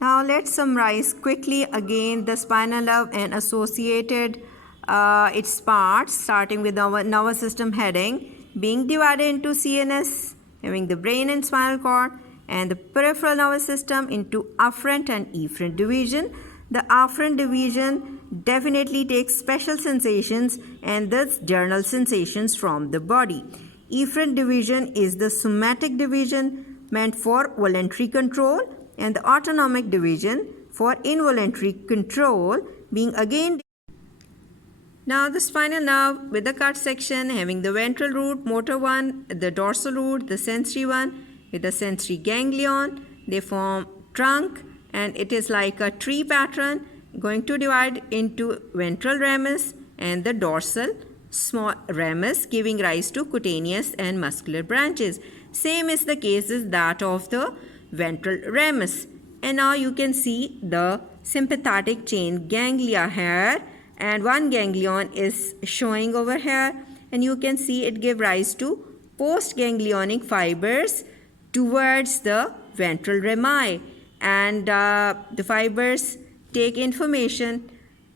Now let's summarize quickly again the spinal nerve and associated its parts, starting with our nervous system heading, being divided into CNS, having the brain and spinal cord, and the peripheral nervous system into afferent and efferent division. The afferent division definitely takes special sensations and thus diurnal sensations from the body. Efferent division is the somatic division meant for voluntary control, and the autonomic division for involuntary control, being again. Now the spinal nerve with the cut section having the ventral root, motor one, the dorsal root, the sensory one with the sensory ganglion. They form trunk and it is like a tree pattern going to divide into ventral ramus and the dorsal small ramus, giving rise to cutaneous and muscular branches. Same is the case as that of the ventral ramus. And now you can see the sympathetic chain ganglia here, and one ganglion is showing over here, and you can see it give rise to postganglionic fibers towards the ventral rami, and the fibers take information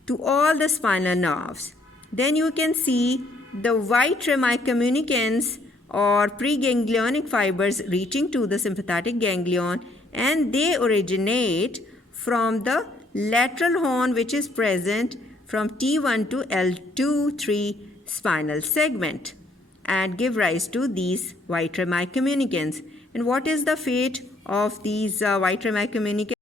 to all the spinal nerves. Then you can see the white rami communicants or preganglionic fibers reaching to the sympathetic ganglion, and they originate from the lateral horn which is present from T1 to L2-3 spinal segment and give rise to these white rami communicants. And what is the fate of these white rami communicants?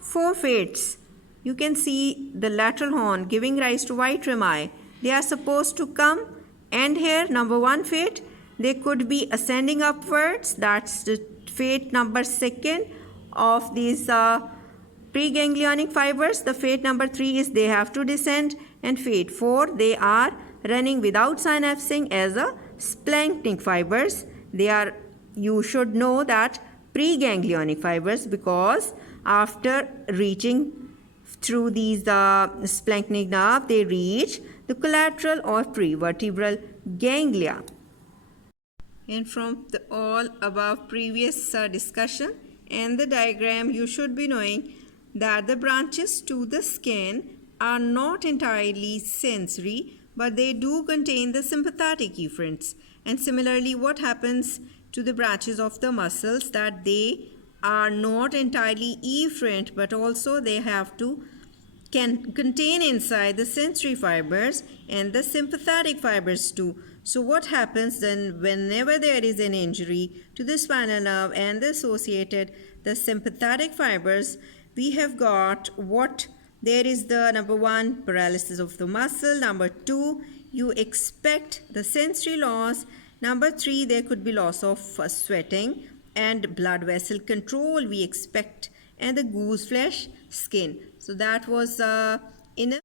Four fates. You can see the lateral horn giving rise to white rami. They are supposed to come and here number one fate. They could be ascending upwards. That's the fate number second of these preganglionic fibers. The fate number 3 is they have to descend, and fate 4 they are running without synapsing as a splanchnic fibers. They are, you should know that, preganglionic fibers because after reaching through these splanchnic nerve they reach the collateral or prevertebral ganglia. And from the all above previous discussion and the diagram, you should be knowing that the branches to the skin are not entirely sensory, but they do contain the sympathetic efferents. And similarly, what happens to the branches of the muscles, that they are not entirely efferent, but also they have to can contain inside the sensory fibers and the sympathetic fibers too. So what happens then whenever there is an injury to the spinal nerve and the associated the sympathetic fibers, we have got what there is the number one, paralysis of the muscle. Number two, you expect the sensory loss. Number three, there could be loss of sweating and blood vessel control we expect, and the goose flesh skin. So that was in a